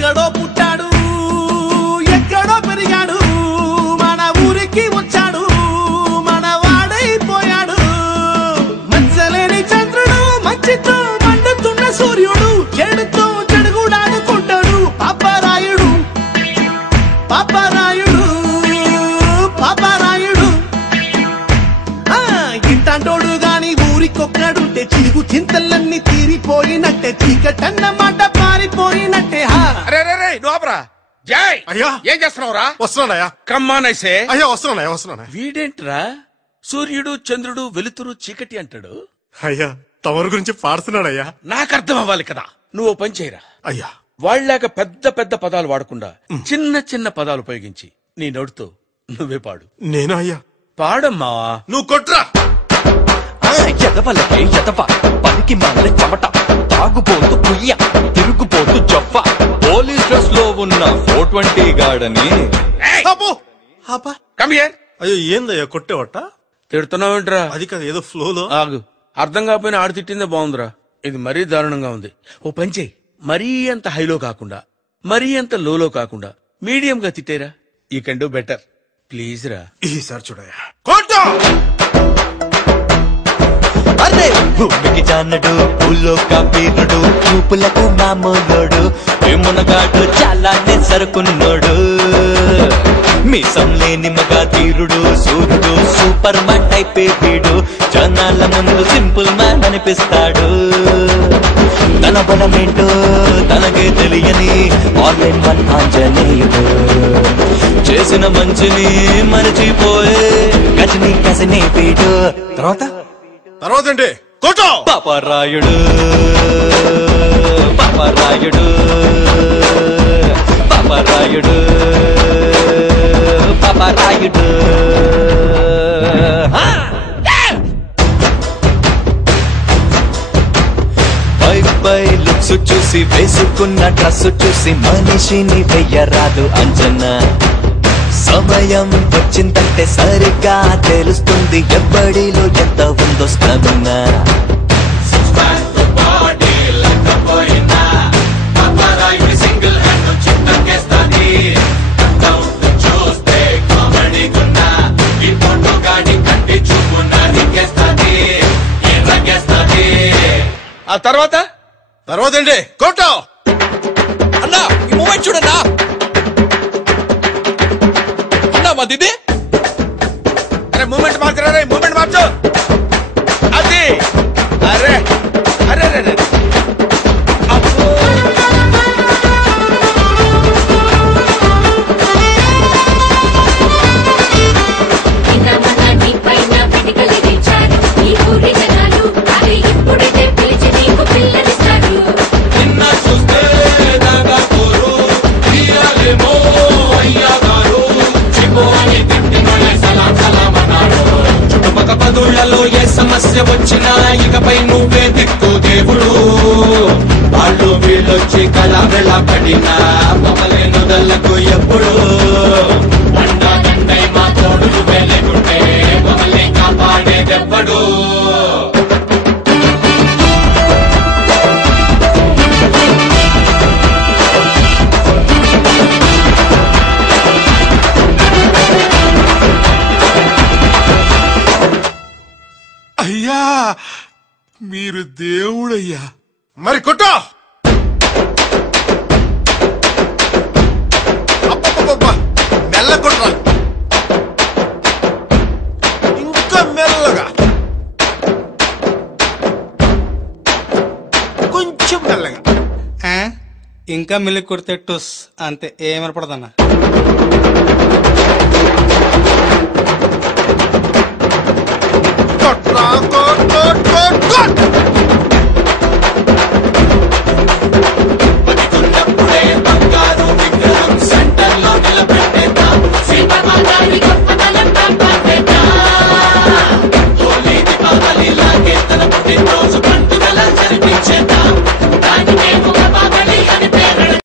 ఎక్కడో పుట్టాడు ఎక్కడో పెరిగాడు మన ఊరికి వచ్చాడు మన వాడైపోయాడు మంచలేని చంద్రుడు మంచితో మండుతున్న సూర్యుడు చెడుతో చెడుగుడాడుకుంటాడు పాపరాయుడు పాపరాయుడు పాపరాయుడు ఇంటాంటోడు గాని ఊరికొక్కడుంటే చిరుగు చింతలన్నీ తీరిపోయినట్టే చీకటన్నమాట పారిపోయినట్టే. జై అయ్యా ఏం చేస్తున్నావురా? వస్తున్నానయ్యా. కమ్మానైసే అయ్యా వస్తున్నానయ్యా వస్తున్నాను. వీడేంట్రా సూర్యుడు చంద్రుడు వెలుతురు చీకటి అంటాడు? అయ్యా తమరి గురించి పాడుతున్నాడయ్యా. నాకు అర్థం అవ్వాలి కదా. నువ్వు పని చేయరా అయ్యా. వాళ్ళలాగా పెద్ద పెద్ద పదాలు వాడకుండా చిన్న చిన్న పదాలు ఉపయోగించి నీ నోటితో నువ్వే పాడు. నేను అయ్యా పాడమ్మా. నువ్వు కొట్రా. ఎదవలకే ఎదవ పనికి మళ్ళీ చెమట తాగుబోతు పుయ్య తిరుగుబోతు జఫ పోలీస్ డ్రెస్ లో ఉన్న 420 గాడని. అయ్యో ఏందయ్యా కొట్టేవట? తిడుతున్నావేంట్రా? అది కాదు ఏదో ఫ్లోలో. ఆగు. అర్థం కాకపోయినా ఆడు తిట్టిందే బాగుందిరా. ఇది మరీ దారుణంగా ఉంది. ఓ పని చెయ్యి, మరీ అంత హైలో కాకుండా మరీ అంత లోలో కాకుండా మీడియం గా తిట్టేరా. You can do better please రా. ఈసారి చూడయ్యా. కొట్టు. అరే భూమికి జానడు పూలో కబీరుడు చూపులకు మామూలుడు మునగాడు చాలానే సరుకున్నోడు మీసం లేని మగా తీరుడు సూర్యుడు సూపర్ మ్యాన్ టైపే వీడు జనాల ముందు సింపుల్ మ్యాన్ అనిపిస్తాడు తన బలమేంటో తనకే తెలియని ఆన్లైన్ వన్ ఆంజనేయుడు చేసిన మంచిని మరచిపోయే గజని కసనే వీడు. తర్వాత ఏంటి? కొట్టు. పాపరాయుడు పాపరాయుడు పాపరాయుడు పాపరాయుడు. పై లుక్స్ చూసి వేసుకున్న డ్రెస్ చూసి మనిషిని వెయ్యరాదు అంచనా. సమయం వచ్చిందంటే సరిగ్గా తెలుస్తుంది ఎవ్వడిలో ఎంత ఉందో స్టమినా. ఆ తర్వాత ఏంటి? కొట్టు. అన్నా ఈ మూమెంట్ చూడన్నా. అన్నా మా దిది. అరే మూమెంట్ మార్చరా రే, మూమెంట్ మార్చు. అది అరే అరే అరే పదుళ్లలో ఏ సమస్య వచ్చినా ఇకపై నువ్వే దిక్కు దేవుడు. వాళ్ళు వీళ్ళొచ్చి కళ వెళ్ళబడినా మమ్మల్ని నుదలకు ఎప్పుడు అండై మా తోడులు వెళ్ళకుంటే మమ్మల్ని కాపాడేదెప్పుడు. అయ్యా మీరు దేవుడయ్యా. మరి కొట్టు. మెల్ల కొట్రా. ఇంకా మెల్లగా, కొంచెం మెల్లగా. ఇంకా మెల్లి కొడితే టుస్ అంతే, ఏమనపడదన్నా.